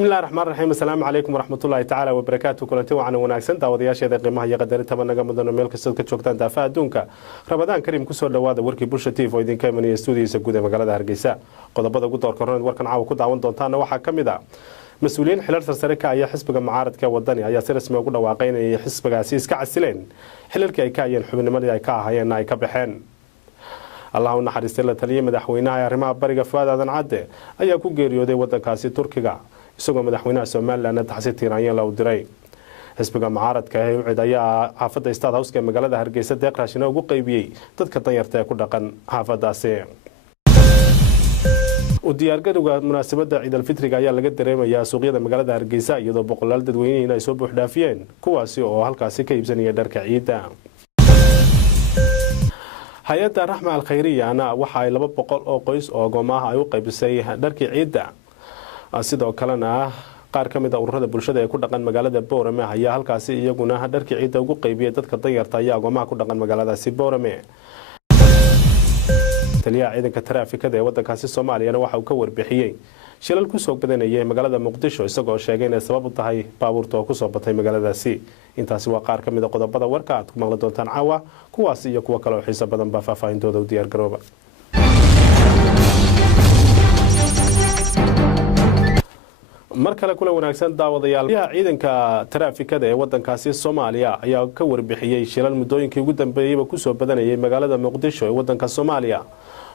بسم الله الرحمن الرحيم. السلام عليكم ورحمة الله تعالى وبركاته. كلنتي وعنا وناكسن داودياشيدا qiimaha iyo qadarinta naga mudan meel kasta ka joogtaan daafaha adduunka. Ramadaan Kariim ku soo dhawaada warkii Bulsha TV oo idinka imanaya stuudiyiisa guud ee magaalada Hargeysa. Qodobada ugu doorka roon warkan caawa ku daawan doontaan waxaa kamid ah mas'uuliyiin xilalka sarsare ka ayaa xisbiga mucaaradka wadani ayaa si rasmi ah ugu dhawaaqaynaya xisbigaasi iska casileen xilalkii ay ka ayeen xubinnimadii ay ka ahaayeen ay ka baxeen. Allah u naxariistay la taliye madaxweynaha arrimaha bariga Fuad Aadan Cadde ayaa ku geeriyooday wadankaasi Turkiga isagoo madaxweynaha Soomaaliland taxsiin tiiraanyeen la u diray. xisbiga mucaaradka ah ee ayaa xaafadda State House ee magaalada Hargeysa deeq raashin ugu qaybiyay dadka danyarta ee ku dhaqan xaafadaasi. u diyaargarowga munaasabadda Ciid al-Fitriga ayaa laga dareemayaa suuqyada magaalada Hargeysa iyadoo boqolaal dadweyne ay soo buux dhaafiyeen kuwaasi oo halkaasi ka iibsanaya dharka ciidda. hay'adda Raxma al-Khayriya waxa ay 200 oo qoys oo goomaha ay u qaybisay dharkii ciidda. sidoo kalena qaar kamid ah ururada bulshada ee ku dhaqan magaalada Boorame ayaa halkaasi iyaguna dharkii ciidda ugu qaybiyay dadka danyarta ayaa goomaha ku dhaqan magaaladaasi Boorame. taliyaha ciidanka taraafikada ee wadankaasi Soomaaliya waxa uu ka warbixiyay shilal ku soo badanayay magaalada Muqdisho isagoo sheegay in sabab u tahay baabuurta oo ku soo batay magaaladaasi. intaasi waa qaar kamid ah qodobada warka aad ku maqli doontaan caawa kuwaas iyo kuwa kale oo xiiso badan ba faahfaahintooda u diyaar garooba. mar kale kula wanaagsan daawadayaal ciidanka taraafikada ee wadankaasi Soomaaliya ayaa ka warbixiyay shilal muddooyinkii ugu dambeeyay ku soo badanayay magaalada Muqdisho ee wadanka Soomaaliya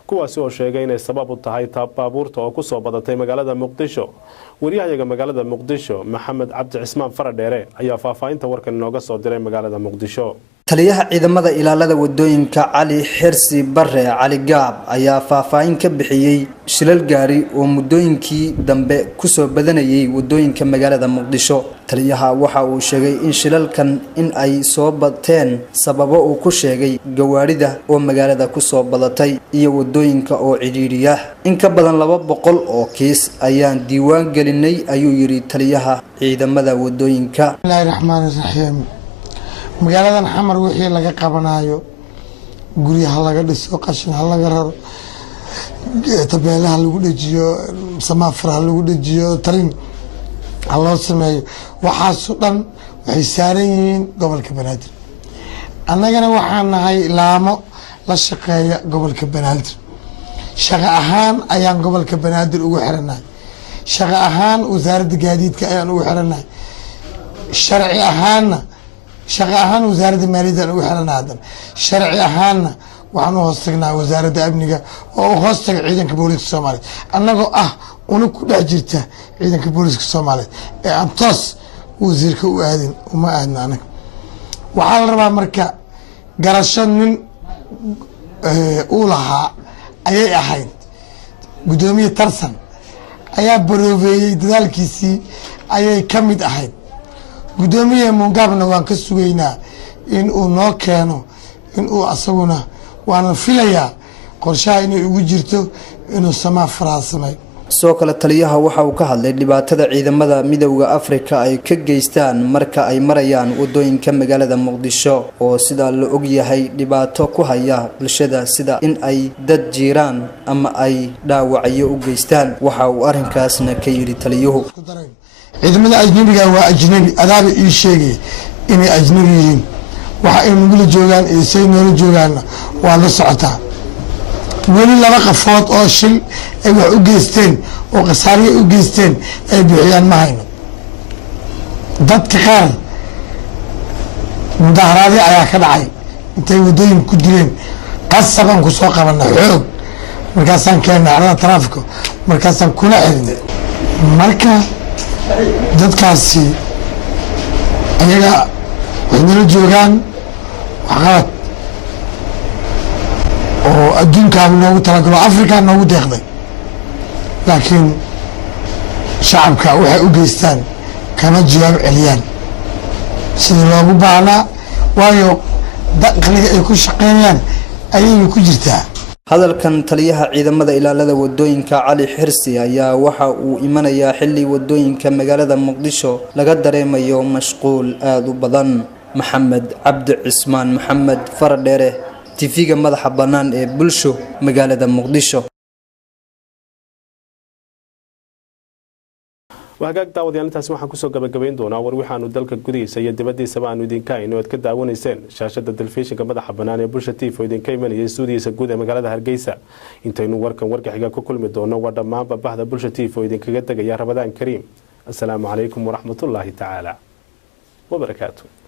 kuwaas oo sheegay in sabab u tahay baabuurta oo ku soo badatay magaalada Muqdisho. wariyaha magaalada Muqdisho Maxamed Cabdi Cismaan Faradheere ayaa faahfaahinta warkan inooga soo diray magaalada Muqdisho. taliyaha ciidamada ilaalada wadooyinka Cali Xirsi Barre Cali Gaab ayaa faahfaahin ka bixiyay shilal gaari oo muddooyinkii dambe ku soo badanayay wadooyinka magaalada Muqdisho. taliyaha waxa uu sheegay in shilalkan in ay soo bateen sababo uu ku sheegay gawaarida oo magaalada ku soo badatay iyo wadooyinka oo ciriiriya. in ka badan 200 oo kiis ayaan diiwaan gelinay ayuu yiri taliyaha ciidamada wadooyinka. Bismillahir Rahmaanir Rahiim. magaaladan xamar wixii laga qabanayo guryaha laga dhiso qashin laga raro tabeelaha lagu dhajiyo samaafaraha lagu dhajiyo tarin loo sameeyo waxaas dhan waxay saaran yihiin gobolka Banaadir. annagana waxaan nahay laamo la shaqeeya gobolka Banaadir. shaqo ahaan ayaan gobolka Banaadir ugu xiranahay. shaqo ahaan wasaaradda gaadiidka ayaan ugu xiranahay. sharci ahaanna shaqo ahaan wasaaradda maaliyadda ugu xiranahay. sharci ahaanna waxaan u hoostagnaa wasaaradda amniga oo u hoostaga ciidanka booliska Soomaaliyeed annagoo ah una ku dhex jirta ciidanka booliska Soomaaliyeed ee aan toos wasiirka u aadin uma aadna anaga. waxaa la rabaa marka garasho nin uu lahaa ayay ahayd. gudoomiye Tarsan ayaa baroobeeyay dadaalkiisii ayay ka mid ahayd. gudoomiye Mugaabna waan ka sugaynaa in uu noo keeno in uu asaguna waan filayaa qorshaha inay ugu jirto inuu samaafaraha sameeyo. soo kale taliyaha waxa uu ka hadlay dhibaatada ciidamada midowga Afrika ay ka geystaan marka ay marayaan wadooyinka magaalada Muqdisho oo sida la og yahay dhibaato ku haya bulshada sida in ay dad jiraan ama ay dhaawacyo u geystaan. waxa uu arrinkaasna ka yiri taliyuhu ciidamada ajnabiga waa ajnabi adaaba ii sheegay inay ajnabi yihiin. waxa ay nugula joogaan iyo say noola joogaanna waa la socotaa. weli 2 qafood oo shil ay wax u geysteen oo qasaariye u geysteen ay bixiyaan ma hayno. dadka qaar mudaharaadyo ayaa ka dhacay intay wadooyin ku dileen qasaban ku soo qabanay xoog markaasaan keenay arada taraafiko markaasaan kula xirinay. marka dadkaasi ayaga waxay nala joogaan waxqabad oo adduunkaa noogu talagalo Afrika noogu deeqday. laakiin shacabka waxay u geystaan kama jawaab celiyaan sidii loogu baahnaa waayo dakhliga ay ku shaqeynayaan ayay ku jirtaa. hadalkan taliyaha ciidamada ilaalada wadooyinka Cali Xirsi ayaa waxa uu imanayaa xilli wadooyinka magaalada Muqdisho laga dareemayo mashquul aad u badan. Maxamed Cabdi Cismaan Maxamed Faradheere TV-ga madaxa bannaan ee Bulsho magaalada Muqdisho. وهاجاك داوديان intaas waxaan ku soo gabagabeyn doonaa war waxaanu dalka gudihiisa iyo dibadiisaba aanu idinka hayno ad ka daawanayseen shaashada telefishinka madaxa banaan ee Bulsha TV oo idinka imanayay stuudiyiisa guud ee magaalada Hargeysa intaynu warkan xiga ku kulmi doono waa dhammaan bahda Bulsha TV oo idinkaga tagaya Ramadaan Kariim. Assalaamu calaykum wa rahmatullaahi ta'ala wa barakaatuh.